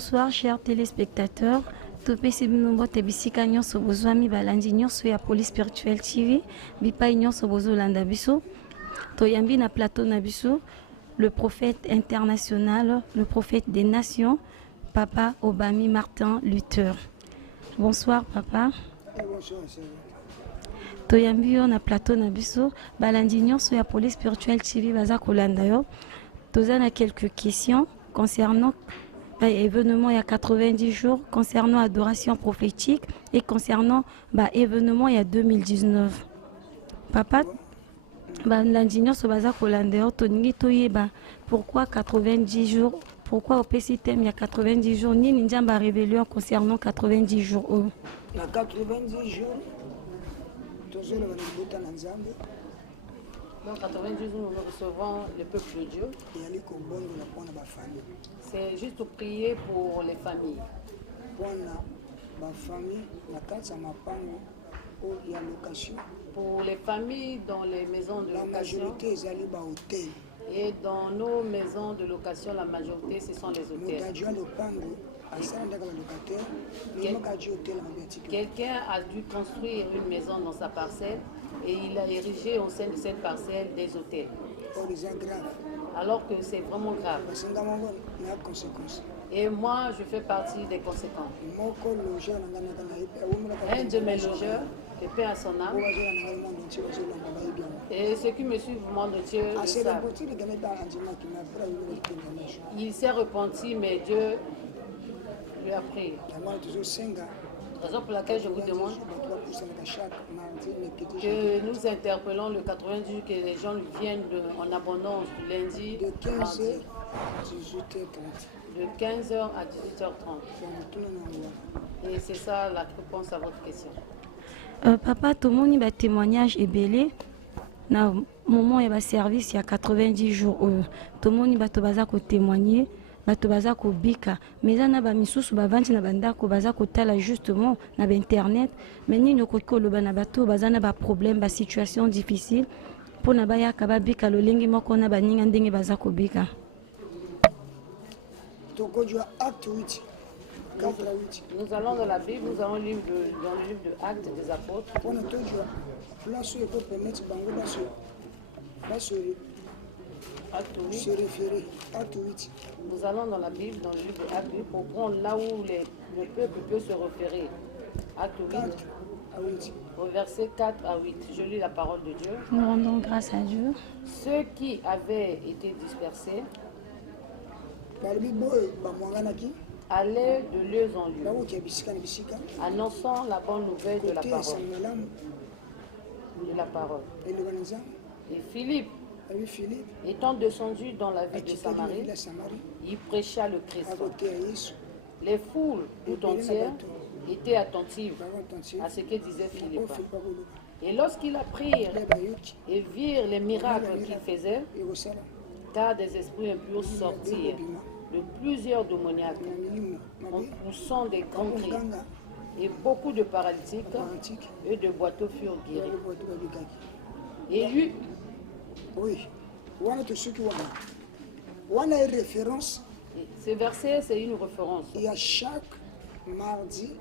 Bonsoir chers téléspectateurs. Topesi binombo tebisika nyonso bozwami balandi nyonso ya Police Spirituelle TV bipai nyonso bozolanda biso. Toyambi na plateau na biso le prophète international, le prophète des nations, Papa Obami Martin Luther. Bonsoir papa. Bonsoir. Toyambi yo na plateau na biso balandi nyonso ya Police Spirituelle TV baza kolanda yo. Tozana quelques questions concernant événement il y a 90 jours, concernant adoration prophétique et concernant événement il y a 2019. Papa, l'ingénieur se basa kolandeo toningi toyeba pourquoi 90 jours, pourquoi au PCTM il y a 90 jours, ni ninjamba rébellion concernant 90 jours. Il y a 90 jours, tous les dans 90 jours, nous recevons le peuple de Dieu. C'est juste pour prier pour les familles. Pour les familles dans les maisons de location. Et dans nos maisons de location, la majorité, ce sont les hôtels. Quelqu'un a dû construire une maison dans sa parcelle et il a érigé au sein de cette parcelle des hôtels. Alors que c'est vraiment grave. Et moi, je fais partie des conséquences. Un de mes logeurs, le Père à son âme, et ceux qui me suivent au monde de Dieu le savent. Il s'est repenti, mais Dieu lui a pris. Raison pour laquelle je vous demande que nous interpellons le 90 jours, que les gens viennent en abondance lundi, mardi, de 15h à 18h30. Et c'est ça la réponse à votre question. Papa, tout le monde a témoignage et belé. Na moment il y a service il y a 90 jours. Tout le monde va témoigner. Bato baza ko bika mais ana ba misusu bavandi na bandako baza ko tala justement na internet mais ni nokoko loba na bato baza na ba problème ba situation difficile pour na baya ka ba bika lolengi moko na baninga ndenge baza ko bika. Nous allons dans la Bible, nous allons dans le livre de Actes des Apôtres. Se référer acte 8. Nous allons dans la Bible, dans le livre de Acte 8, pour prendre là où le peuple peut se référer. Acte 8, au verset 4 à 8. Je lis la parole de Dieu. Nous rendons grâce à Dieu. Ceux qui avaient été dispersés allaient de lieu en lieu, annonçant la bonne nouvelle de la parole. Et Philippe, étant descendu dans la ville de Samarie, il prêcha le Christ. Les foules tout entières étaient attentives à ce que disait Philippe. Et lorsqu'ils apprirent et virent les miracles qu'il faisait, car des esprits impurs sortirent de plusieurs démoniaques en poussant des grands cris, et beaucoup de paralytiques et de boiteux furent guéris. Et lui, oui, on a une référence. Ce verset, c'est une référence. Il y a chaque mardi,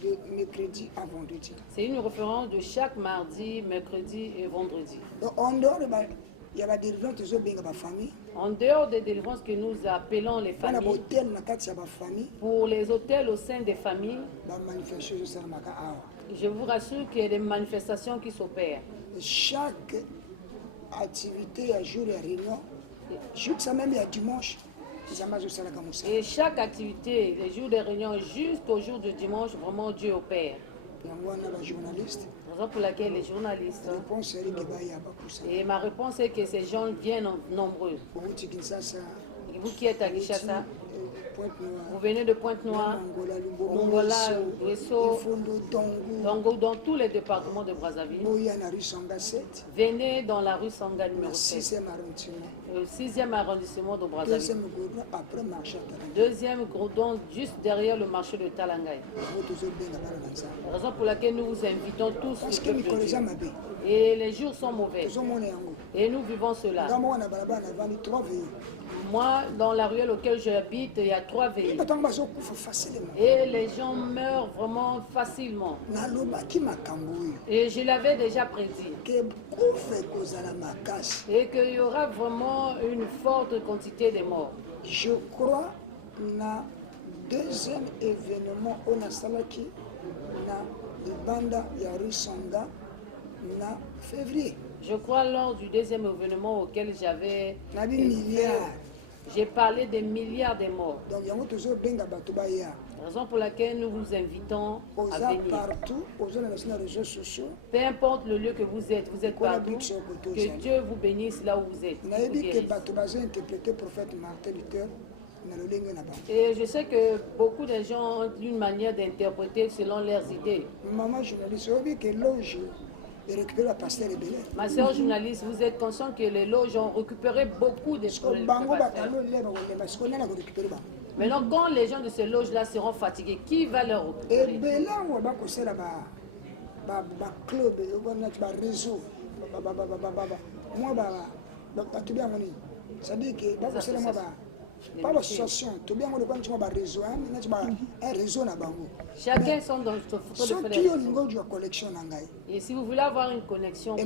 de mercredi à vendredi. C'est une référence de chaque mardi, mercredi et vendredi. Donc, en dehors, il y a des délivrances qui sont bien dans la famille. En dehors des délivrances que nous appelons les familles, pour les hôtels au sein des familles, je vous rassure qu'il y a des manifestations qui s'opèrent. Chaque activité, à jour et à réunion, jusqu'à même il y a dimanche. Et chaque activité, les jours de réunion jusqu'au jour de dimanche, vraiment Dieu opère. Raison pour laquelle les journalistes. Et ma réponse est que ces gens viennent nombreux. Vous qui êtes à Kinshasa, vous venez de Pointe-Noire, Mongola, Ouesso, Tongo, dans tous les départements de Brazzaville. Venez dans la rue Sanga numéro 7, le 6e arrondissement de Brazzaville. Deuxième Grodon, juste derrière le marché de Talangay. Raison pour laquelle nous vous invitons tous. Et les jours sont mauvais. Et nous vivons cela. Moi, dans la ruelle auquel j'habite, il y a 3 veillées. Et les gens meurent vraiment facilement. Et je l'avais déjà prédit. Et qu'il y aura vraiment une forte quantité de morts. Je crois na deuxième événement on a salaki na libanda ya Rusanga na février. Je crois lors du deuxième événement auquel j'avais j'ai parlé des milliards de morts. Donc yango toujours benga bato ba ya. Raison pour laquelle nous vous invitons à venir. Partout, aux réseaux sociaux. Peu importe le lieu que vous êtes partout. Que Dieu vous bénisse là où vous êtes. Et je sais que beaucoup de gens ont une manière d'interpréter selon leurs idées. Maman journaliste, ma soeur journaliste, vous êtes conscient que les loges ont récupéré beaucoup de maintenant, quand les gens de ces loges-là seront fatigués, qui va leur récupérer? Chacun sont dans ce photo de faire. Et si vous voulez avoir une connexion,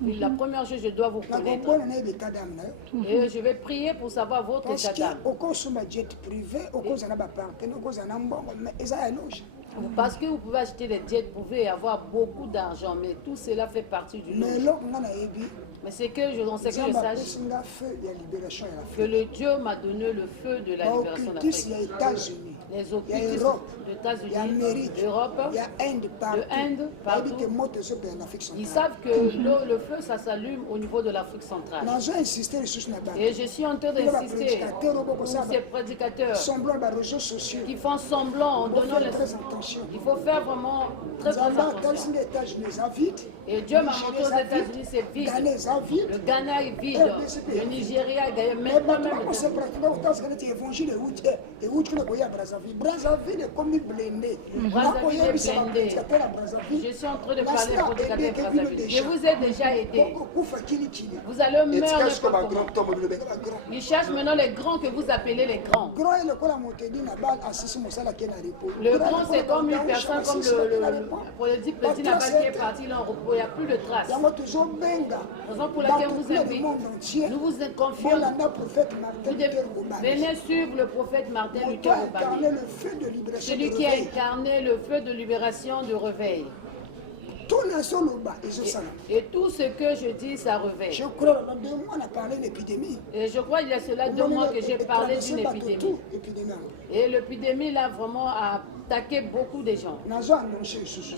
la première chose, je dois vous connaître. Et je vais prier pour savoir votre état d'âme. Parce que vous pouvez acheter des jets, vous pouvez avoir beaucoup d'argent, mais tout cela fait partie du loge. Mais c'est que je sache que le Dieu m'a donné le feu de la libération d'Afrique. Les occultistes des États-Unis, d'Europe, de Inde, partout. Ils savent que le feu, ça s'allume au niveau de l'Afrique centrale. Et je suis en train d'insister pour ces prédicateurs qui font semblant en donnant les... Il faut faire vraiment très attention. Et Dieu m'a montré aux États-Unis, c'est vide. Le Ghana est vide. Le Nigeria est vide. Maintenant même. Brazzaville est comme blindé. Brazzaville est blindé. Je suis en train de parler pour de Brazzaville. Je vous ai déjà aidé. Vous allez mourir. Ils cherchent maintenant les grands que vous appelez les grands. Le grand, c'est comme une personne, comme le dit président Nabal qui est parti là en repos. Il n'y a plus de traces. Raison pour laquelle vous invitons. Nous vous confions. Venez suivre le prophète Martin Luther Obadi. Celui qui a incarné le feu de libération, de réveil. Et tout ce que je dis, ça réveille. Je crois on a parlé d'épidémie. Et je crois qu'il y a cela 2 mois que j'ai parlé d'une épidémie. Et l'épidémie là vraiment a attaqué beaucoup de gens.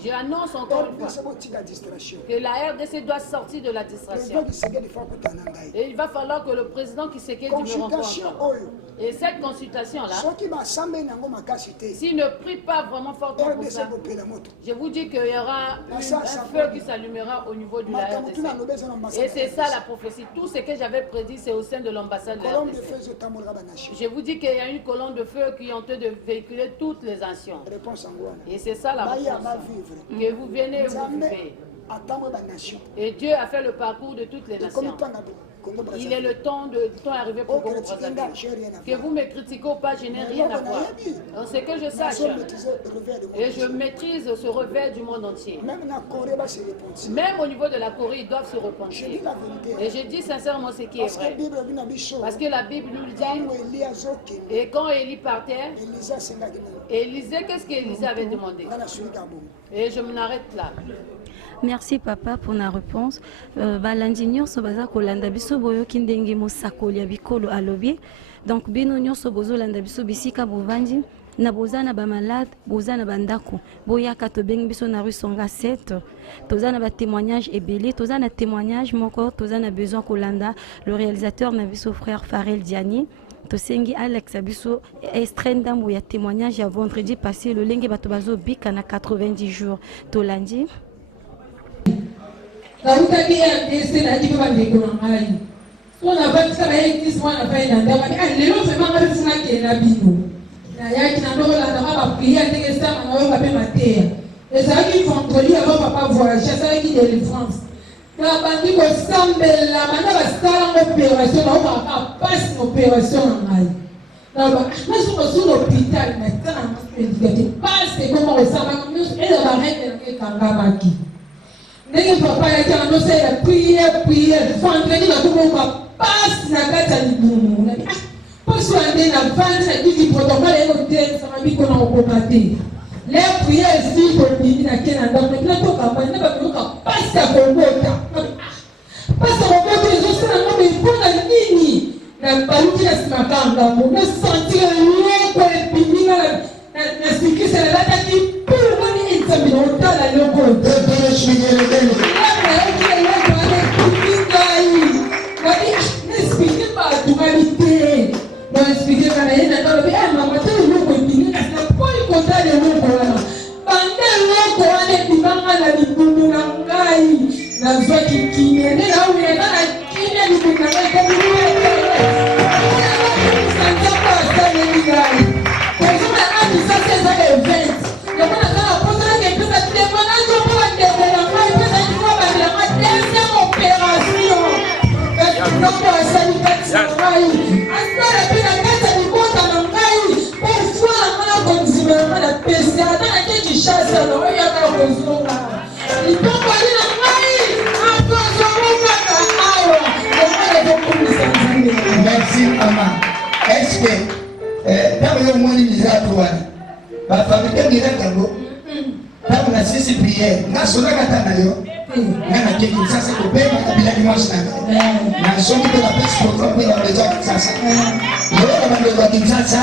J'annonce encore une fois que la RDC doit sortir de la distraction. Et il va falloir que le président qui s'est me rencontre. Et cette consultation là, s'il ne prie pas vraiment fortement pour ça, je vous dis qu'il y aura un feu qui s'allumera au niveau de la RDC. Et c'est ça la prophétie. Tout ce que j'avais prédit, c'est au sein de l'ambassade de la RDC. Je vous dis qu'il y a une colonne de feu qui est en train de véhiculer toutes les actions. Et c'est ça la réponse. Que vous venez vous vivez. Et Dieu a fait le parcours de toutes les nations. Il est le temps arrivé pour vous Brazzaville. Que vous me critiquez ou pas, je n'ai rien à voir. C'est que je sache. Et je maîtrise ce revers du monde entier. Même au niveau de la Corée, ils doivent se repentir. Et je dis sincèrement ce qui est vrai. Parce que la Bible nous dit. Et quand Élie partait, Élisée, qu'est-ce qu'Élisée avait demandé? Et je m'arrête là. Merci papa pour la réponse. Balandi nyonso baza kolanda biso boyoki ndenge mosakoli ya bikolo alobi. Donc bino nyonso bozolanda biso bisika bovandi na bozana ba malade, bozana bandako. Boyaka to bengi biso na rue Songa 7. Tozana ba témoignage ebele, tozana témoignage moko, tozana besoin kolanda le réalisateur na biso frère Farel Diani. Tosengi Alex Abiso Estrenda ya témoignage à vendredi passé le lenge bato bazo bika na 90 jours. Tolandi La route qui a été la diva de Gourmali. On a pas ça avec qui soit la peine d'entendre. Les gens se marrent avec ça qui est la Bible. Il y a qui n'a pas prié à des ça on va pas mater. Et ça qui font coller avant papa voyage, ça qui est de France. na bandi kosambela banda basala opération na okaka passe na opération na ngai nasokosu na hôpital natana masedikate passe ekoma kosambaka nyonso eza barete nanga ekangamaki ndenge papa yaki anga nosala priere vendredi nakomoka passe na kati ya libumu poso ande na vandi na kiki protocole ekotelisaka biko na kokoka te les prières si kondimi na ke na ndako na tokambani na bakoyoka pasi ya kobota pasi ya kobota ezosala ngo mepona nini na baluki na nsima ka ngambo nasentire eloko ebiminga na sikisa nalataki purmoni ezambi na otala eloko nayoki eloko wana ekuti ngai nabi naexplike bato ngai te naexplike ka na ye na talobi mama te eloko ebiminga kasi na poni kotala eloko wana bande eloko wana ebimanga na libumu na ngai nazwaki kinie nde nawuyaka na kinie libumu na ngai komisanzako asaleli ngai kozoma amisasa ezaka event yango nazala posonaki epesa témoignage opo bandeko na ngai epesa ikoa bandelanga deuxième opération kasi ndoko asali kati na ngai asala mpe na kati ya libota na ngai poswa nanga na kondima yanga na pesi ata nake kishasa na oyaka kozonga litongo ali na ngai akozongokaka awa yango ezokomisa nzambe. Merci maman. Est-ce que ntango yo omoni miracle wana bafabrike miracle yango ntango na sisi priere nasonaka ta na yo nga na ke Kinshasa kobenga kabila dimanche na ngai nasongi mpe napesi programme mpe na barezo ya Kinshasa lelo na bandeko ya Kinshasa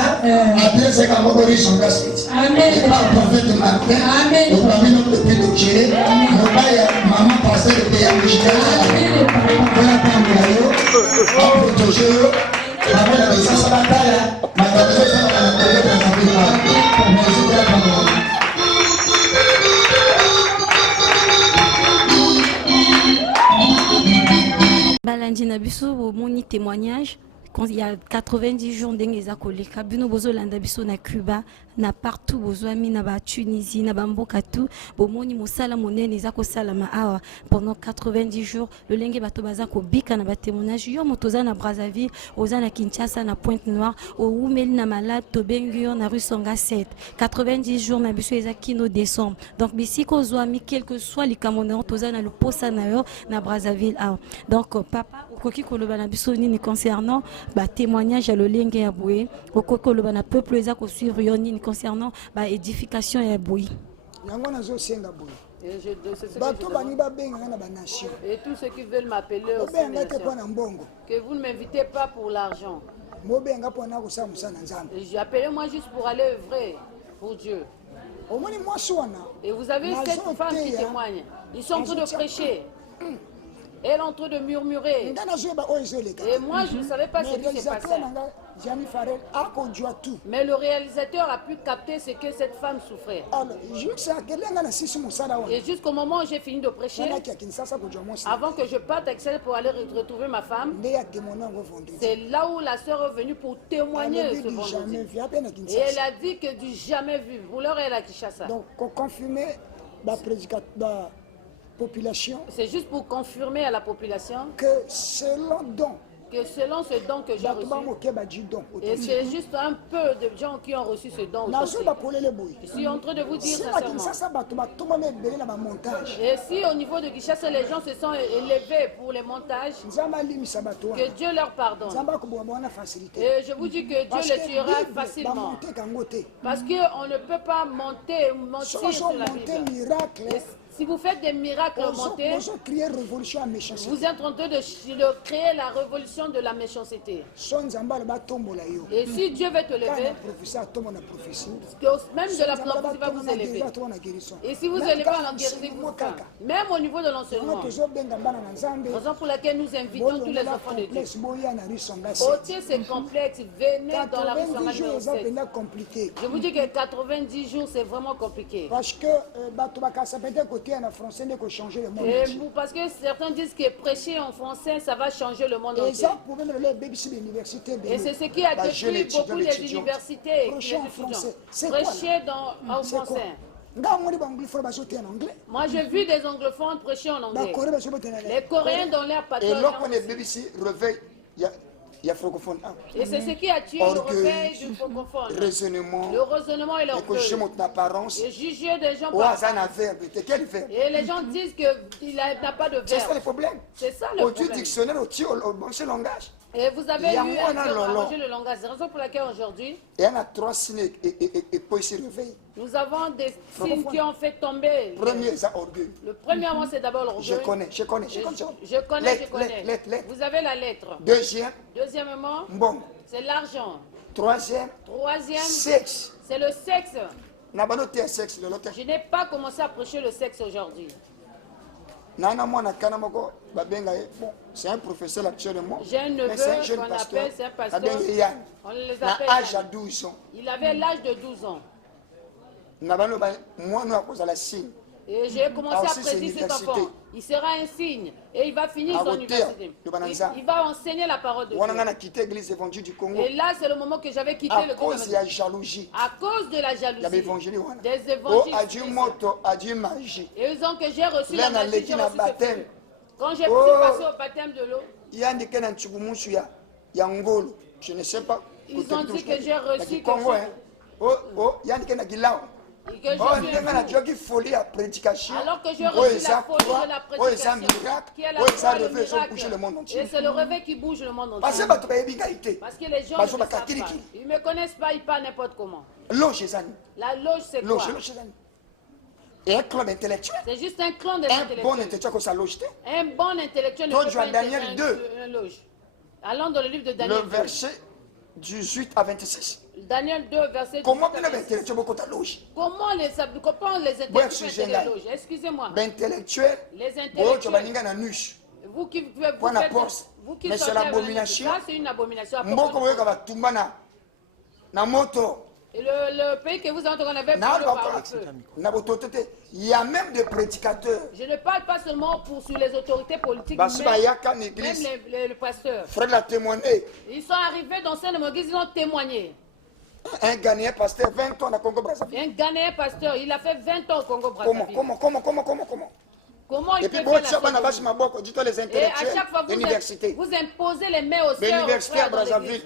adreseka moko risonga state par prophète Martin opamino depuis dochere mobaya mama pasteur ete ya mishikala mpona ntango na yo aprotoge yo bamona Kinshasa batala makambo ezosala na koleka na kabila mezokoyakango balandi na biso bomoni témoignage quand il y a 90 jours ndenge eza koleka bino bozolanda biso na Cuba na partout bozwami na ba Tunisie na bamboka tout bomoni mosala monene eza kosalama awa pendant 90 jours le lenge bato baza kobika na ba témoignage yo moto oza na Brazzaville oza na Kinshasa na Pointe Noire oumeli na malade tobengi yo na rue Songa 7 90 jours na biso eza kino décembre donc bisiko ozwami quel que soit likambo na toza na loposa na yo na Brazzaville awa donc papa okoki koloba na biso nini concernant ba témoignage ya lolenge ya boye okoki koloba na peuple eza ko suivre yo nini concernant ba édification ya boye yango nazosenga boye bato bani babenganga na banation et tous ceux qui veulent m'appeler au sein des nations que vous ne m'invitez pas pour l'argent mobenga mpona kosala mosala na nzambe appelez-moi juste pour aller œuvrer pour Dieu omoni mwasi wana et vous avez cette femme qui témoigne ils sont en train de prêcher. Elle est en train de murmurer. Et moi, je ne savais pas ce qui s'est passé. Mais le réalisateur a pu capter ce que cette femme souffrait. Et jusqu'au moment où j'ai fini de prêcher, avant que je parte à Excel pour aller retrouver ma femme, c'est là où la sœur est venue pour témoigner ce vendredi. Et elle a dit que du jamais vu. Vous l'aurez à la Kinshasa. Donc, pour confirmer la prédicateur. Population. C'est juste pour confirmer à la population que selon ce don que j'ai reçu, et c'est juste un peu de gens qui ont reçu ce don aussi. Je suis en train de vous dire sincèrement. Et si au niveau de Kinshasa, les gens se sont élevés pour les montages, que Dieu leur pardonne. Et je vous dis que Dieu les tuera facilement. Parce qu'on ne peut pas mentir sur la Bible. Si vous faites des miracles montés, vous êtes en train de créer la révolution de la méchanceté. Et si Dieu veut te lever, même de la prophétie va vous élever. Et si vous élevez en guérison, même au niveau de l'enseignement, raison pour laquelle nous invitons tous les enfants de Dieu. Ôtez ces complexes, venez dans la rue Songa numéro 7. Je vous dis que 90 jours, c'est vraiment compliqué. Parce que français ne changer le monde. Parce que certains disent que prêcher en français, ça va changer le monde entier. Et c'est ce qui a détruit beaucoup des universités. Prêcher en français. Moi, j'ai vu des anglophones prêcher en anglais. Les Coréens dans l'air Et lorsqu'on est BBC, réveil, il y a francophone. Et c'est ce qui attire le réveil du francophone. Raisonnement. Le raisonnement et l'orgueil. Et juger des gens par et les gens disent qu'il n'a pas de verbe. C'est ça le problème. C'est ça le problème. Dictionnaire au bon langage. Et vous avez eu à arranger le langage. C'est la raison pour laquelle aujourd'hui, il y a 3 signes et puis se réveille. Nous avons des signes qui ont fait tomber. Premier, c'est orgueil. Le premier mot, c'est d'abord l'orgueil. Je connais. Vous avez la lettre. Deuxièmement, bon. C'est l'argent. Troisième, sexe. C'est le sexe. Sexe. Je n'ai pas commencé à prêcher le sexe aujourd'hui. C'est un professeur actuellement. J'ai un neveu qu'on appelle, c'est un pasteur. On les appelle. L'âge à 12 ans. Il avait l'âge de 12 ans. Moi, nous avons la signe. Et j'ai commencé à prêcher cet enfant. Il sera un signe. Et il va finir son université. Il va enseigner la parole de Dieu. Et là, c'est le moment que j'avais quitté le groupe. À cause de la jalousie. Des évangiles. Et ils ont que j'ai reçu la magie. Quand j'ai passé au baptême de l'eau, je ne sais pas. Ils ont dit que j'ai reçu quelque chose. Alors que j'ai reçu la folie de la prédication, qui est la foi, le miracle. Et c'est le réveil qui bouge le monde entier. Parce que les gens ne savent pas. Ils ne me connaissent pas, ils parlent n'importe comment. La loge, c'est quoi? Et un clan intellectuel. C'est juste un clan d'intellectuels. Un bon intellectuel que ça loge. Un bon intellectuel ne peut pas Daniel 2. une loge. Allons dans le livre de Daniel 2. Le verset 18 à 26. Daniel 2, verset 18 comment à 26. Comment les intellectuels peuvent la loge? Excusez-moi. Les intellectuels. Vous qui c'est l'abomination. Ça, c'est une abomination. Et le pays que vous entendez, on avait parlé par le feu. Il y a même des prédicateurs. Je ne parle pas seulement sur les autorités politiques, même les pasteurs. Ils sont arrivés dans cette église, ils ont témoigné. Un Ghanéen pasteur, 20 ans à Congo-Brazzaville. Un Ghanéen pasteur, il a fait 20 ans au Congo-Brazzaville. Comment il peut faire la chose? Et à chaque fois, vous imposez les mains aux sœurs. L'université à Brazzaville,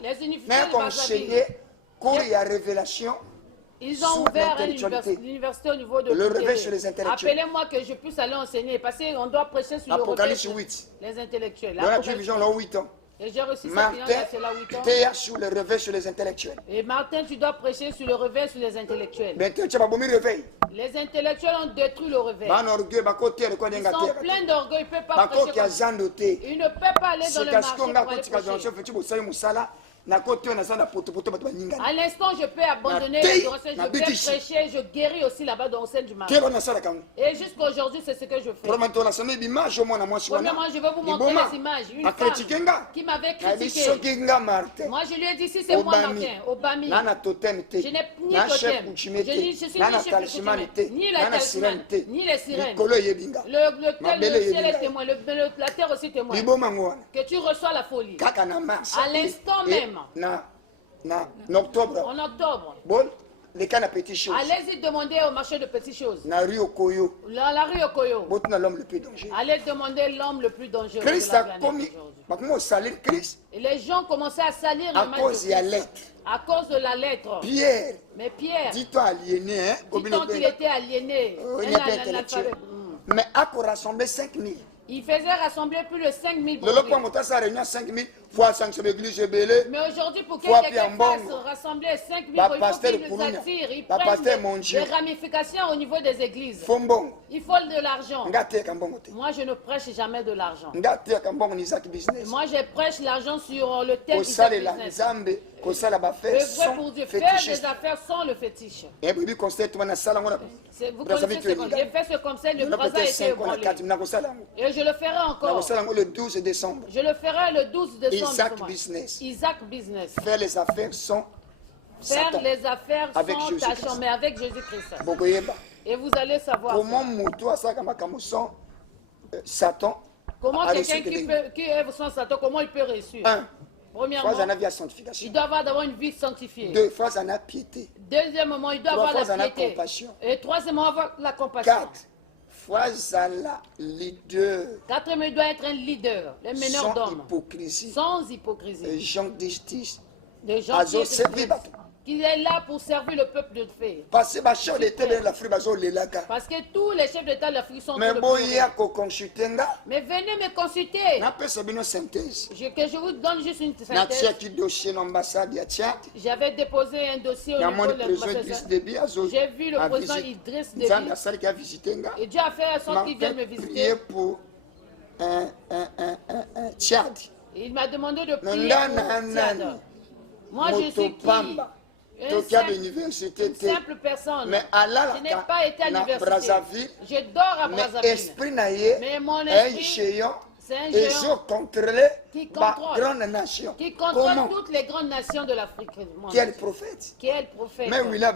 les universités révélation. Ils ont ouvert l'université au niveau de le réveil sur les intellectuels. Appelez-moi que je puisse aller enseigner parce qu'on doit prêcher sur le réveil sur les intellectuels. Et j'ai reçu cette finance, c'est là 8 ans. Sur le réveil sur les intellectuels. Et Martin, tu dois prêcher sur le réveil sur les intellectuels. Les intellectuels ont détruit le réveil. Ils sont pleins d'orgueil, ils ne peuvent pas prêcher comme ça. Ils ne peuvent pas aller dans le marché pour aller prêcher. À l'instant, je peux abandonner je peux prêcher, je guéris aussi là-bas dans le sein du marché. Et jusqu'à aujourd'hui, c'est ce que je fais. Premièrement, je vais vous montrer les images. Une femme qui m'avait critiqué. Moi, je lui ai dit, si c'est moi, Martin, Obami, je n'ai ni totem, je suis ni chef coutumier, ni la talisman, ni les sirènes. Le ciel est témoin, la terre aussi témoin. Que tu reçois la folie. À l'instant même. En octobre. Allez-y demander au marché de petites choses. La rue Okoyo. Allez demander l'homme le plus dangereux de la planète aujourd'hui. Et les gens commençaient à salir l'image de Christ à cause de la lettre. Pierre. Mais Pierre, dis-toi aliéné. Dit-on qu'il était aliéné. Mais à quoi rassembler 5000. Il faisait rassembler plus de 5000 personnes. Mais aujourd'hui, pour que quelqu'un fasse rassembler 5000, il faut qu'il nous attire. Il prenne des ramifications au niveau des églises. Il faut de l'argent. Moi, je ne prêche jamais de l'argent. Moi, je prêche l'argent sur le thème Isaac Business. Œuvrer pour Dieu, faire des affaires sans le fétiche. Vous connaissez ce qu'on j'ai fait ce conseil, le présent était ébranlé. Et je le ferai encore. Le 12 décembre. Je le ferai le 12 décembre. Isaac Business. Faire les affaires sans Satan. Les affaires sans tâchon, mais avec Jésus-Christ. Et vous allez savoir. Satan. Comment quelqu'un qui est sans Satan, comment il peut réussir? Premièrement, il doit avoir d'abord une vie sanctifiée. Deuxièmement, il doit avoir la piété. Et troisièmement, avoir la compassion. Quatrièmement, il doit être un leader, le meneur d'hommes. Sans hypocrisie. Les gens de justice. Des gens qui est là pour servir le peuple de Dieu. Parce que tous les chefs d'État de l'Afrique sont mais mais venez me consulter. Que je vous donne juste une synthèse. J'avais déposé un dossier au niveau de l'ambassade. J'ai vu le président Idriss Déby. Et Dieu a fait en sorte qu'il vienne me visiter. Pour Tchad. Il m'a demandé de prier pour Tchad. Moi, je suis qui? Une simple personne. Mais je n'ai pas été à l'université. Je dors à Brazzaville. Mais mon esprit, c'est un géant qui contrôle toutes les grandes nations de l'Afrique. Quel prophète? Même William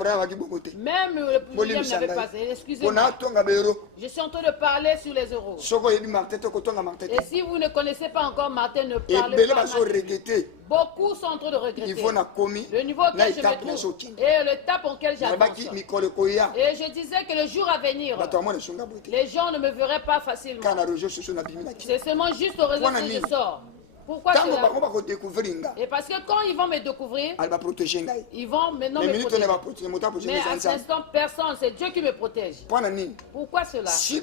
n'avait pas. Excusez-moi. Je suis en train de parler sur les euros. Et si vous ne connaissez pas encore Martin, ne parlez pas. Beaucoup sont en train de regretter le niveau auquel je me trouve et l'étape auquel j'avance. Et je disais que le jour à venir, les gens ne me verraient pas facilement. C'est seulement juste au réseau que je sors. Pourquoi cela? Et parce que quand ils vont me découvrir, ils vont maintenant me protéger. Mais à cet instant, personne, c'est Dieu qui me protège. Pourquoi cela? Si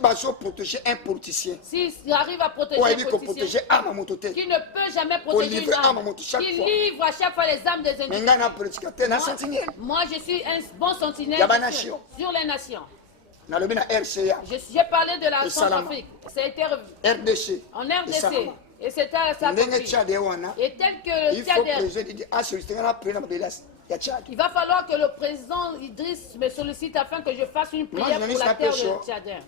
un politicien, s'il arrive à protéger un politicien qui ne peut jamais protéger une âme, qui livre à chaque fois les âmes des individus. Moi, je suis un bon sentinelle sur les nations. J'ai parlé de la Centrafrique. Ça a été RDC. En RDC. Et c'était à sa compris. Et tel que le Tchad, il va falloir que le président Idriss me sollicite afin que je fasse une prière pour la terre tchadienne.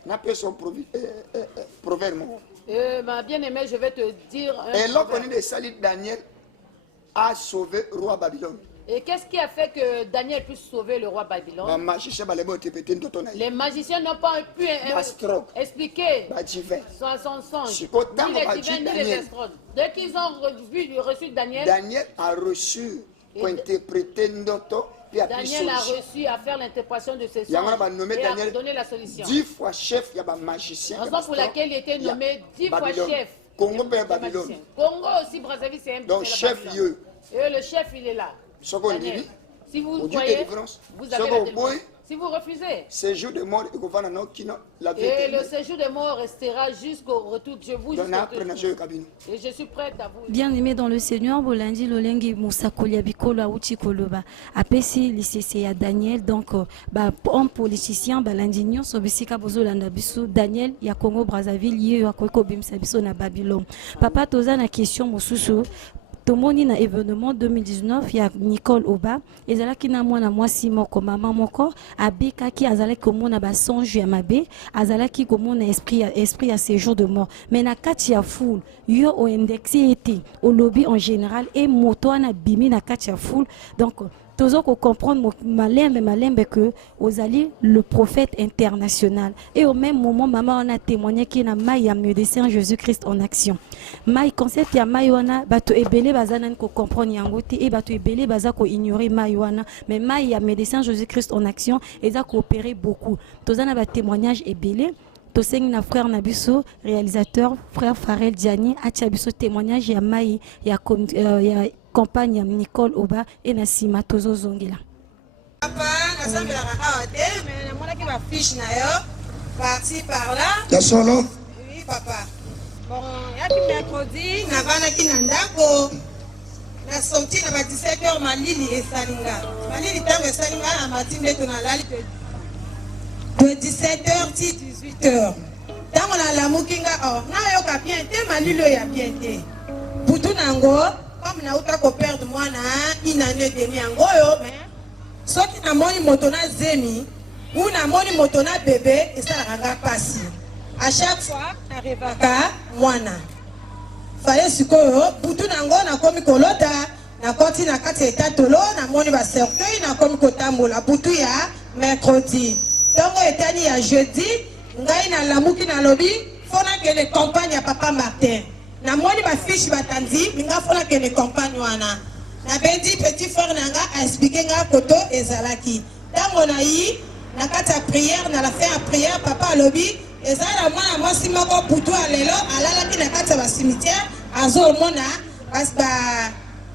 Ma bien-aimée, je vais te dire Daniel a sauvé le roi Babylone. Et qu'est-ce qui a fait que Daniel puisse sauver le roi Babylone? Les magiciens n'ont pas pu expliquer son songe, ni les divins, ni les astrologues. Dès qu'ils ont reçu Daniel, Daniel a reçu pour interpréter Daniel a reçu à faire l'interprétation de ses songes et à donner la solution. 10 fois chef, il y a un magicien. Raison pour laquelle il était nommé 10 fois chef. Congo, Babylone. Congo aussi, Brazzaville, c'est un donc chef, et le chef, il est là. Daniel, si vous croyez, vous avez la délivrance. Si vous refusez, séjour de mort, et le séjour de mort restera jusqu'au retour. Je vous jure. Et je suis prête à vous. Bien-aimé dans le Seigneur, Bolandi Lolengi Moussakolia Bikolo Auti Koloba. Apesi lycée à Daniel, donc homme politicien, Balandinio, Sobisika Bozolanda Bisu, Daniel, ya Congo Brazzaville, ya Koko Bimsa Biso na Babylone. Papa Toza na question Mosusu. Tomoni na événement 2019 ya Nicole Oba ezalaki na mwana mwasi moko mama moko abekaki azalaki komona ba songe ya mabe azalaki komona esprit ya séjour de mort mais na kati ya foule yo o indexé été au lobby en général et moto na bimi na kati ya foule donc Tozo ko comprendre malembe que Ozali le prophète international et au même moment maman on a témoigné qu'il y a maï médecin Jésus-Christ en action. Maï concept ya maï wana bato ebele bazana ko comprendre yangote et bato ebele baza ko ignorer maï wana mais maï ya médecin Jésus-Christ en action et ça coopéré beaucoup. Tozana ba témoignage ebele Toseng na frère Nabiso réalisateur frère Farel Diani atia biso témoignage ya maï ya campagne Nicole Oba et Nassima Tozo Zongela. Papa, mais ma fiche parti par là. T'as solo? Oui, papa. Bon, il y a qui mercredi, Navana qui n'andako. La sortie na 17h Malili et Salinga. Malili tango Salinga na matinée tonalali de 17h 18h. Tango na la mukinga oh, na yo ka bien te Malili ya bien te. Butu nango comme na uta ko perdre moi na une année demi angoyo mais soki na moni motona zemi ou na moni motona bébé et ça la passi à chaque fois na revaka mwana fallait sikoyo butu nango na komi kolota na koti na kati eta tolo na moni ba cercueil na komi kotambola butu ya mercredi tongo etani ya jeudi ngai na lamuki na lobi fona que les campagnes à papa Martin namoni bafiche batandi minga fona kende campagne wana nabendi petit frère nanga aexplike nga koto ezalaki ntango na yi na kati ya prière na la fin ya prière papa alobi ezali na mwana mwasi moko putu ya lelo alalaki na kati ya basimitiere azomona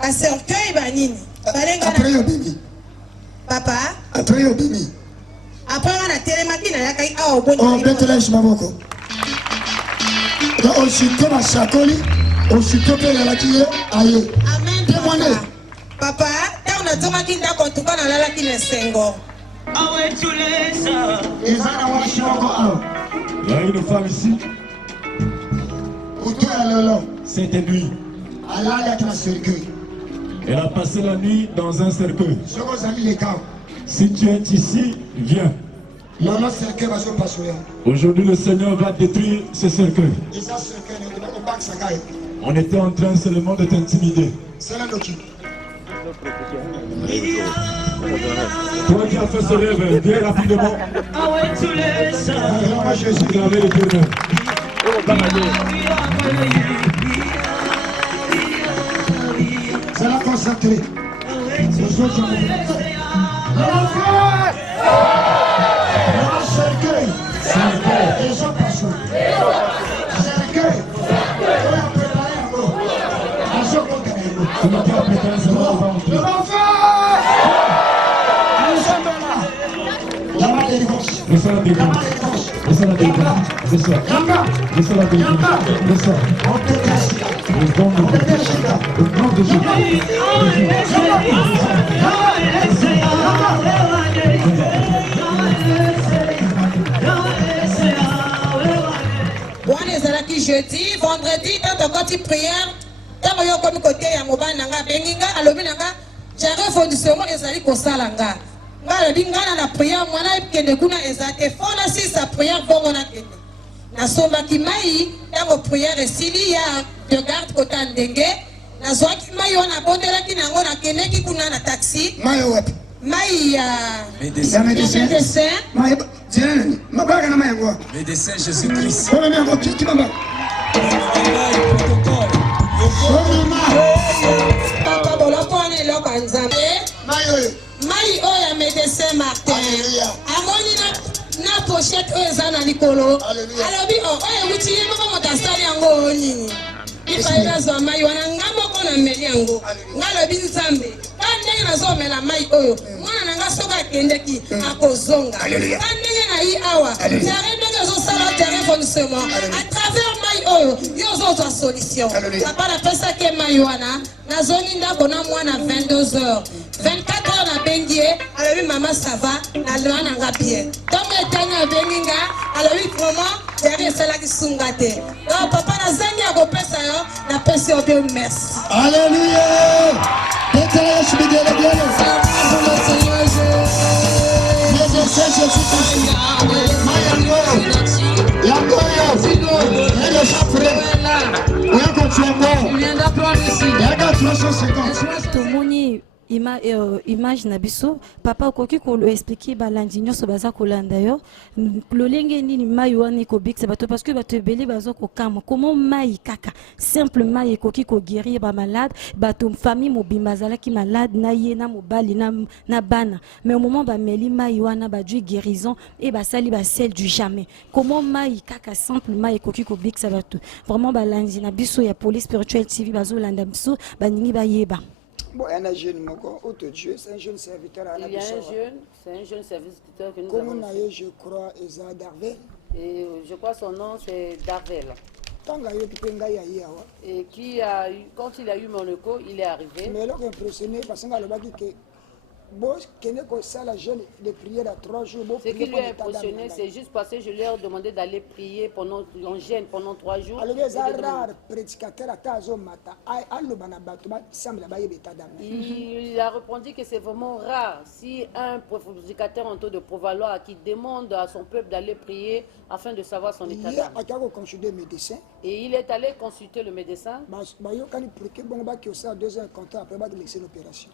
bacercueil banini après obimi papa après obimi après wana telemaki nayakaki awa oboni obeteleshi maboko osito basakoli osito mpe elalaki ye aye témoigné papa ntango nazongaki ndako ntuka nalalaki na esengo eza na mwasi moko awa. Il y a une femme ici, kutu ya lelo c'était nuit. alalaki na cercueil Elle a passé la nuit dans un cercueil. soki ozali lekao Si tu es ici, viens. lelo cercueil bazopasula Aujourd'hui, le Seigneur va détruire ce cercueil. eza cercueil obakisaka ye On était en train seulement de t'intimider. sala noki Toi qui as fait ce rêve, viens rapidement. elonga jésus Graver l'Éternel. sala concentré ozozwa cercueil ezopasula cercueil oyo prepare yango azokotana yango Tu n'as pas préparé ça, on va entrer. Descends la délivrance. Descends la délivrance. Descends. Descends la délivrance. Descends. Au nom de Jésus. wana ezalaki jeudi vendredi ntango tokoti prière ntango yo okomi kote ya mobali na nga abengi nga alobi na nga jare fondisemo ezali kosala nga nga alobi ngana na prière mwana ekende kuna eza te fona sisa prière bongo nakende nasombaki mai ntango prière esili ya de garde kota ndenge nazwaki mai wana abondelaki nango nakendeki kuna na taxi mayo wapi mai ya médecin jenani mabaka na mayango Médecin Jésus-Christ. kona yango kimamba papa boloko wana eloko ya nzambe mayo oyo mai oyo ya médecin martin Alléluia. amoni na pochette oyo eza na likolo Alléluia. alobi oyo ewuti ye moko moto asali yango oyo nini ifai nazwa mai wana nga moko nameli yango nga alobi nzambe ka ndenge nazomela mai oyo mwana na nga soki akendeki akozonga ka ndenge na yi awa terrain ndenge ezosala terrain fondissement à travers mai oyo yo ozozwa solution papa napesaki ye mai wana nazongi ndako na mwana 22h 24h nabengi ye alobi mama sava nalwa nanga bien ntongo etangi abengi nga alobi vraiment terrain esalaki sunga te donc papa nazangi akopesa yo napesi yo bien merci. Alléluia. Betela Yesu bidele biele. Médecin Jésus-Christ. Mayango. Yangoyo. Ele chafre. Yako tuongo. Yaka 350. tomoni image na biso papa okoki koexplike balandi nyonso baza kolanda yo lolenge nini mai wana ekobikisa bato parce que bato ebele baza kokama comment mai kaka simple mai ekoki koguérir bamalade bato famille mobimba azalaki malade na ye na mobali na bana mais au moment bameli mai wana badwi guérison e basali basel du jamais comment mai kaka simple mai ekoki kobikisa bato vraiment balandi na biso ya police spirituelle tv bazolanda biso baningi bayeba. Bon, il y a un jeune, autre Dieu, c'est un jeune serviteur à la Il y a un jeune, c'est un jeune serviteur que nous avons. Comme on a eu, je crois, Eza Darvel. Et je crois son nom c'est Darvel. Et qui a eu, quand il a eu mon écho, il est arrivé. Mais alors impressionné parce qu'il a dit que ce qui lui a impressionné, c'est juste parce que je lui ai demandé d'aller prier en gêne pendant 3 jours. Il a répondu que c'est vraiment rare si un prédicateur en taux de Provalois qui demande à son peuple d'aller prier afin de savoir son état d'âme. Et il est allé consulter le médecin.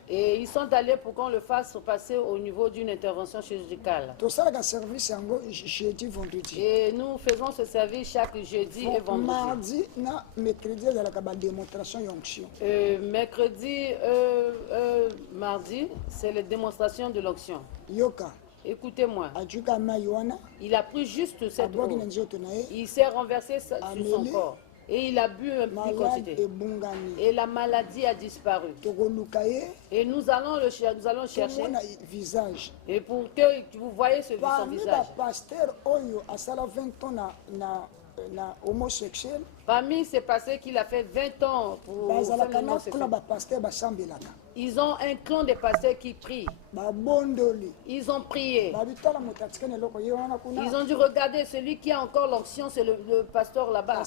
Et Et ils sont allés pour qu'on le fasse passer au niveau d'une intervention chirurgicale. service jeudi vendredi. Et nous faisons ce service chaque jeudi et vendredi. Mardi na mercredi la démonstration d'onction. Mercredi, mardi, c'est la démonstration de l'onction. Yoka. Écoutez-moi. Il a pris juste cette eau. Il s'est renversé sur son corps. Et il a bu un petit quantité. Et la maladie a disparu. Et nous allons le chercher. Et pour que vous voyez son visage. Parmi ces pasteurs qu'il a fait 20 ans pour ils ont un clan de pasteurs qui prient. Ils ont prié. Ils ont dû regarder celui qui a encore l'onction, c'est le pasteur là-bas.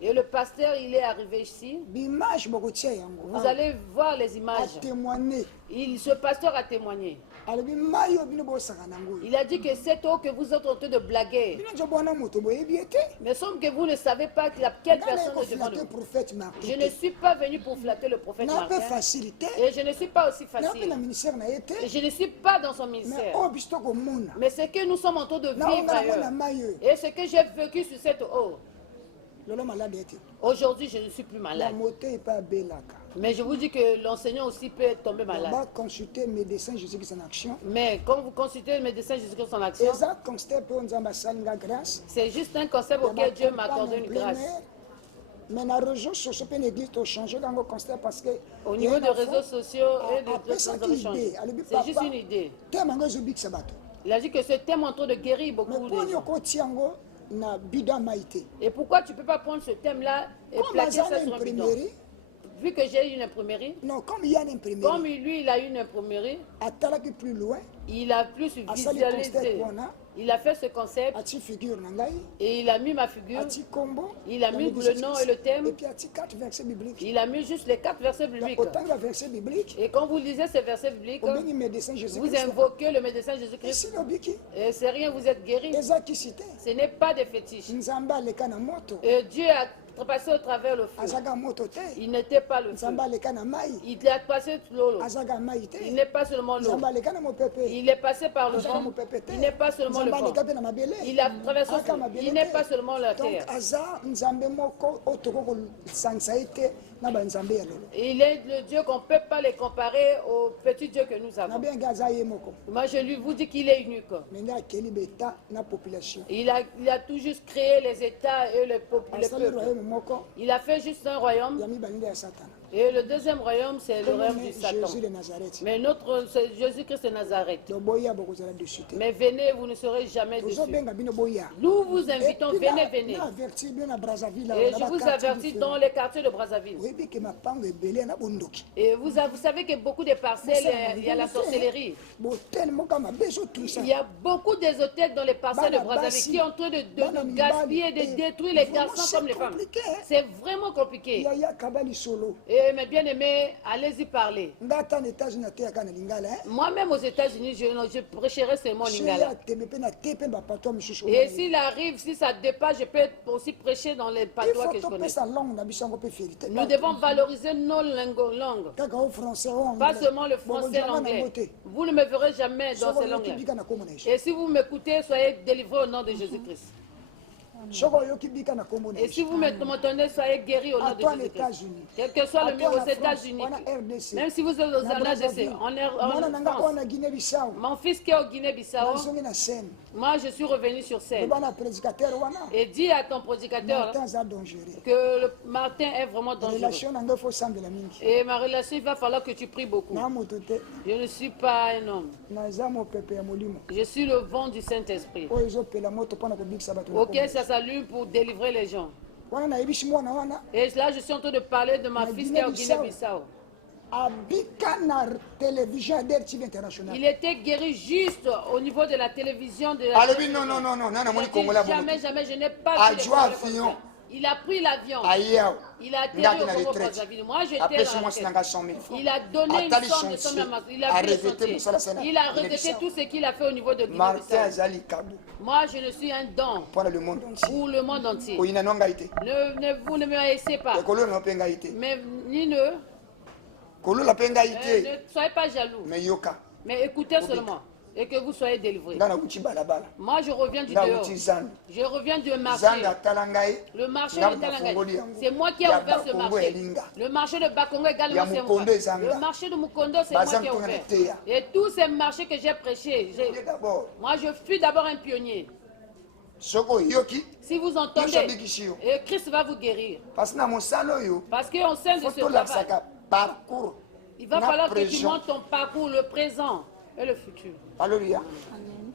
Et le pasteur, il est arrivé ici. Vous allez voir les images. Ce pasteur a témoigné. Il a dit que cette eau que vous êtes en train de blaguer, mais semble que vous ne savez pas quelle personne est devant nous. Je ne suis pas venu pour flatter le prophète Martin. Et je ne suis pas aussi facile. Et je ne suis pas dans son ministère. Mais ce que nous sommes en train de vivre ailleurs, et ce que j'ai vécu sur cette eau, aujourd'hui je ne suis plus malade. Mais je vous dis que l'enseignant aussi peut tomber malade. Mais quand vous consultez le médecin Jésus-Christ en action, c'est juste un concept auquel Dieu m'a accordé une grâce. Au niveau des réseaux sociaux et des changé. C'est juste une idée. Il a dit que ce thème est en train de guérir beaucoup de gens. Et pourquoi tu ne peux pas prendre ce thème-là et placer ça sur un bidon? Vu que j'ai une imprimerie, comme lui, il a une imprimerie, il a plus visualisé. Il a fait ce concept et il a mis ma figure, il a mis le nom et le thème, il a mis juste les 4 versets bibliques. Et quand vous lisez ces versets bibliques, vous invoquez le médecin Jésus-Christ. Et c'est rien, vous êtes guéri. Ce n'est pas des fétiches. Et Dieu a passé au travers le feu. Il n'était pas le feu. Il a passé l'eau. Il n'est pas seulement l'eau. Il est passé par le vent. Il n'est pas seulement le vent. Il a traversé. Il n'est pas seulement la terre. Il est le Dieu qu'on ne peut pas les comparer au petit Dieu que nous avons. Moi, je lui vous dis qu'il est unique. Il a tout juste créé les États et les peuples. Il a fait juste un royaume. Et le deuxième royaume, c'est le royaume du Satan. Mais notre Jésus-Christ de Nazareth. Mais venez, vous ne serez jamais déçus. Nous vous invitons, venez, venez. Et je vous avertis dans les quartiers de Brazzaville. Et vous savez que beaucoup de parcelles, il y a la sorcellerie. Il y a beaucoup des hôtels dans les parcelles de Brazzaville qui sont en train de gaspiller, de détruire les garçons comme les femmes. C'est vraiment compliqué. Mes bien-aimés, allez-y parler. Moi-même aux États-Unis, je prêcherai seulement lingala. Et s'il arrive, si ça dépasse, je peux aussi prêcher dans les patois que je connais. Nous devons valoriser nos langues. Pas seulement le français et l'anglais. Vous ne me verrez jamais dans ces langues. Et si vous m'écoutez, soyez délivrés au nom de Jésus-Christ. Et si vous m'entendez, soyez guéris au nom de Jésus-Christ. Quel que soit le milieu aux États-Unis, même si vous êtes en RDC, en France, mon fils qui est au Guinée-Bissau, moi je suis revenu sur scène. Et dis à ton prédicateur que le Martin est vraiment dangereux. Et ma relation, il va falloir que tu pries beaucoup. Je ne suis pas un homme. Je suis le vent du Saint-Esprit. Ok, ça s'allume pour délivrer les gens. Et là, je suis en train de parler de ma fille qui est au Guinée-Bissau. Il était guéri juste au niveau de la télévision de la Jamais, je n'ai pas vu de il a pris l'avion. Il a atterri au Congo Brazzaville. Moi, j'étais là. Il a donné une somme de somme à ma... Il a rejeté tout ce qu'il a fait au niveau de Guinée-Bissau. Moi, je ne suis un don pour le monde entier. Vous ne me haïssez pas. Mais ni ne... kolola pe ngai te Ne soyez pas jaloux, mais yoka mais écoutez seulement et que vous soyez délivrés. nga nakuti balabala Moi, je reviens du nga dehors. nakuti zando Je reviens du marché. zando atala ngai Le marché nga de Talangay. nafungoli yango C'est moi qui ai ya ouvert ce Bakongo marché. elinga Le marché de Bakongo également, Ya c'est Mukondo moi. ezanga. Le marché de Mukondo, c'est moi Bazam qui ai tongana ouvert. teya. Et tous ces marchés que j'ai prêchés, Ye d'abord moi, je fus d'abord un pionnier. soko yoki Si vous Yesu entendez, abikisi yo et Christ va vous guérir. parce que na mosala oyo Parce qu'au sein de fo ce travail, tolakisaka parcours il va na falloir que tu présent. montes ton parcours, le présent et le futur. Alléluia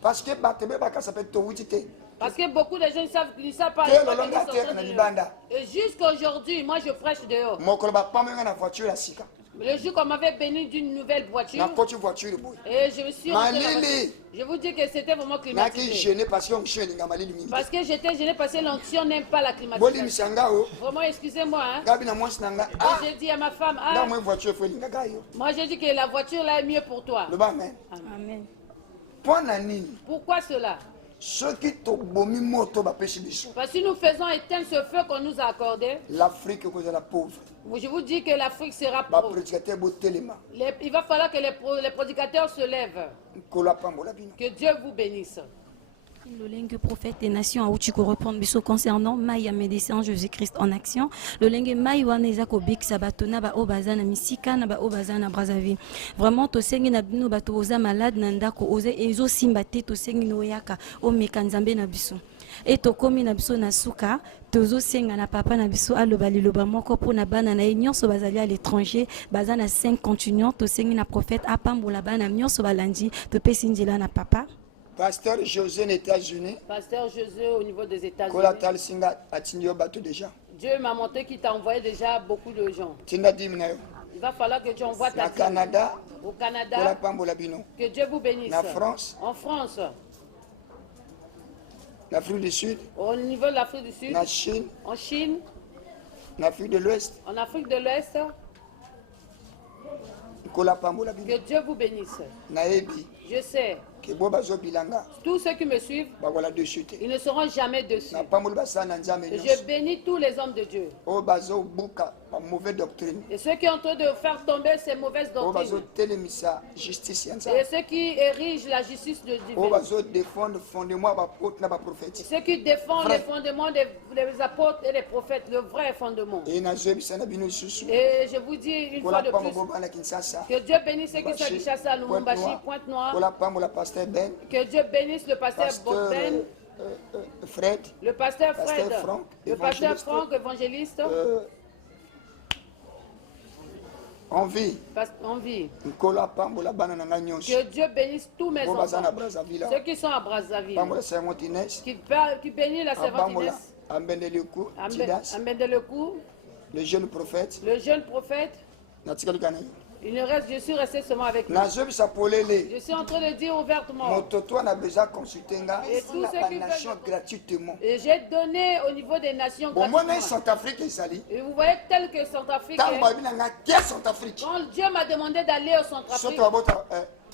parce que bato be bakasa pe towuti te Parce que beaucoup de gens ne savent pas. Te ils croient lolonga qu'ils sont te sortis na de libanda. dehors. Et jusqu'à aujourd'hui, moi je prêche dehors. mokolo bapambenga na voiture ya sika Le jour qu'on m'avait béni d'une nouvelle voiture, nakoti voiture boye et je me suis rentré dans la Malili. voiture. Je vous dis que c'était vraiment naki climatisé. gêné parce que onction elinga malili mingi Parce que j'étais gêné parce que l'onction n'aime pas la climatisation. bolimisa nga o Vraiment, excusez-moi. Hein. ngabi na mwasi na nga Et j'ai dit à ma femme, nga ah, mwe voiture fo elingaka yo moi j'ai dit que la voiture là est mieux pour toi. loba amen Amen. mpo na nini Pourquoi cela? soki tobomi moto bapesi biso Parce que nous faisons éteindre ce feu qu'on nous a accordé. l'afrique ekozala pauvre Je vous dis que l'Afrique sera pauvre. baprédicateur botelema Il va falloir que les prédicateurs se lèvent. nkolo apambola bino Que Dieu vous bénisse. Le prophète des nations a outi répondre biso concernant Maya médecin Jésus-Christ en action. Le lingue Mai wana eza ko bik sabatona ba obazana misika na ba obazana Brazzaville. Vraiment to sengi na bino bato oza malade na ndako oze ezo simba te to sengi no yaka o mekanzambe na biso. Et to komi na biso na suka tozo senga na papa na biso aloba liloba moko po na bana na nyonso bazali à l'étranger bazana 5 continents to sengi na prophète apambola bana nyonso balandi to pesi njela na papa. pasteur josé na états-unis Pasteur Jésus au niveau des États-Unis. kola talisinga atindi yo bato déjà Dieu m'a montré qu'il t'a envoyé déjà beaucoup de gens. tinda dimi na yo Il va falloir que tu envoies ta na team. canada Au kola Canada. pambola bino Que Dieu vous bénisse. Na France. En France. na afrique du sud Au niveau de l'Afrique du Sud. na chine En Chine. na afrique de l'ouest En Afrique de l'Ouest. kola pambola bino Que Dieu vous bénisse. nayebi Je sais. ke bo bazobilanga Tous ceux qui me suivent, bakola dessus te ils ne seront jamais dessus. na pamboli basala na nzambe Je nyonso bénis tous les hommes de Dieu. oyo bazobuka bamauvaise doctrine Et ceux qui sont en train de faire tomber ces mauvaises oyo doctrines. bazotelemisa justice ya Et nzambe ceux qui érigent la justice de oyo Dieu. bazodefendre fondement ya bapotre na baprofete Ceux qui défendent Vrai. les fondements des apôtres et des prophètes, le vrai fondement. e nazoyebisa na bino lisusu Et je vous dis une fois kola de pambo plus, bobana kinshasa que Dieu bénisse ceux qui sont à Kinshasa, Lumumbashi, Pointe-Noire. kola pambola pasteur ben Que Dieu bénisse le pasteur pasteur Bogdan, fred le pasteur pasteur Fred, Franck, le pasteur évangéliste. Franck, évangéliste, envie en vie. kola pambola bana na ngai nyonso Que Dieu bénisse tous mes oyo baza na enfants, brazzaville ceux qui sont à Brazzaville, pambola sermon tines qui bénissent la servante abambola Inès, ambendeliku tidas Ambendelekou, le jeune prophète le jeune prophète. natikalika na yo Il ne reste, je suis resté seulement avec lui. nazoyebisa polele Je suis en train de dire ouvertement. moto to ana besoin consulter nga Et tous na ceux qui banation veulent- gratuitement Et j'ai donné au niveau des nations bomona gratuitement. centrafrique ezali Et vous voyez tel que Centrafrique ntango est. babi na nga kia centrafrique Quand Dieu m'a demandé d'aller au Centrafrique, soki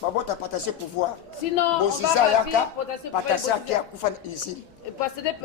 babota patase pouvoir sinon on va boziza ravir ayaka potasser patase ake akufa na isili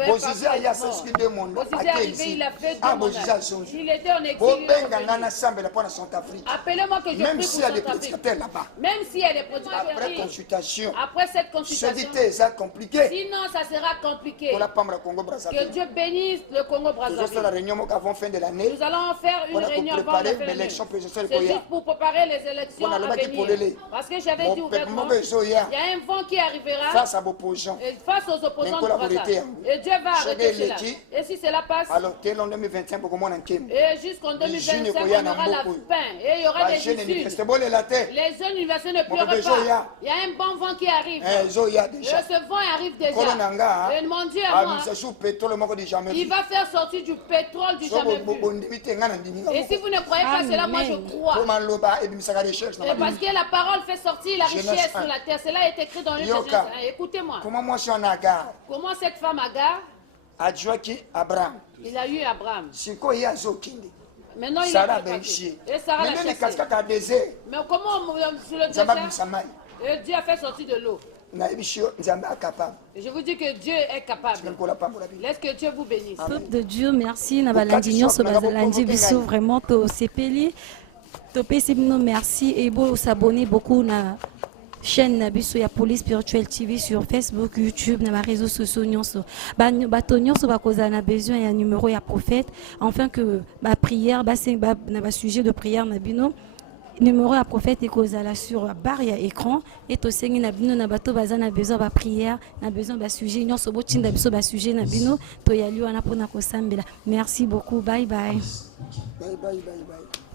boziza aya asalisiki de monde Boziza est ake arrivé, isili il a fait ah deux boziza mandats. azongi Il était en exil. il est bobenga nga revenu. nasambela mpo na centrafrique Appelez-moi que je même prie s'il y a pour des Centrafrique. prédicateurs là-bas Même s'il y a des producteurs. après consultation Après cette soki consultation, te eza compliqué sinon ça sera compliqué. mpona pambola congo Que brazzaville Dieu bénisse le Congo tozosala Brazzaville. réunion moko avant fin de l'année Nous allons faire une Voilà, réunion pour avant la préparer fin de l'année. l'élection présidentielle C'est koya. juste pour préparer les élections Voilà, à le maki polele. venir. Parce que j'avais dit ouvertement, moko ezoya il y a un vent qui arrivera face à bopposants et face aux opposants Mais du pour la vérité, Brazza. hein. Et Dieu va arrêter Chacun cela. dit- Et si cela passe, alors telo 2025 bokomona nkemi et jusqu'en 2025, on koya na aura la mboka. faim et il y aura des bagene issues. université bolela te Les jeunes universités ne Mon pleurent bébé pas. Zoya. Il y a un bon vent qui arrive. ezoya Et déjà ce vent arrive kolo na déjà. nga Et mon Dieu à moi, amisa su pétrole moko de jamais il vu va faire sortir du pétrole du so jamais vu. bondimi te nga na ndimi nga Et si vous ne croyez pas cela, moi je crois. po maloba ebimisaka recherche na Et parce babimi que la parole fait sortir la Genèse richesse 1. sur la terre. Cela est écrit dans le Yoka. Genèse 1. Écoutez-moi. comment mwasi wana agara Comment cette femme Agar, ajwaki abraham il a eu Abraham. sikoyo ye azokende Maintenant il sara a fait abengiye Et Sarah l'a mendeni kasi chassé. kaka désert Mais comment sur le nzambe désert, abimisa mai et Dieu a fait sortir de l'eau. nayebi yo nzambe acapable Et je vous dis que Dieu est capable. kola pambola bino Laisse que Dieu vous bénisse. Peuple de Dieu, merci na balandi nyonso bazalandi biso vraiment to sepeli topesi bino merci et bo s'abonner beaucoup na chaîne na biso ya Police Spirituelle TV sur Facebook, YouTube, na réseaux sociaux nyonso. Bato nyonso bakozala na besoin ya numéro ya prophète afin que ba prière na ba sujet de prière na bino numéro ya prophète ekozala sur barre ya écran et to sengi na bino na bato baza na besoin ba prière na besoin ba sujet nyonso botinda biso ba sujet na bino to yali wana pona kosambela. Merci beaucoup, bye bye. Bye bye bye bye.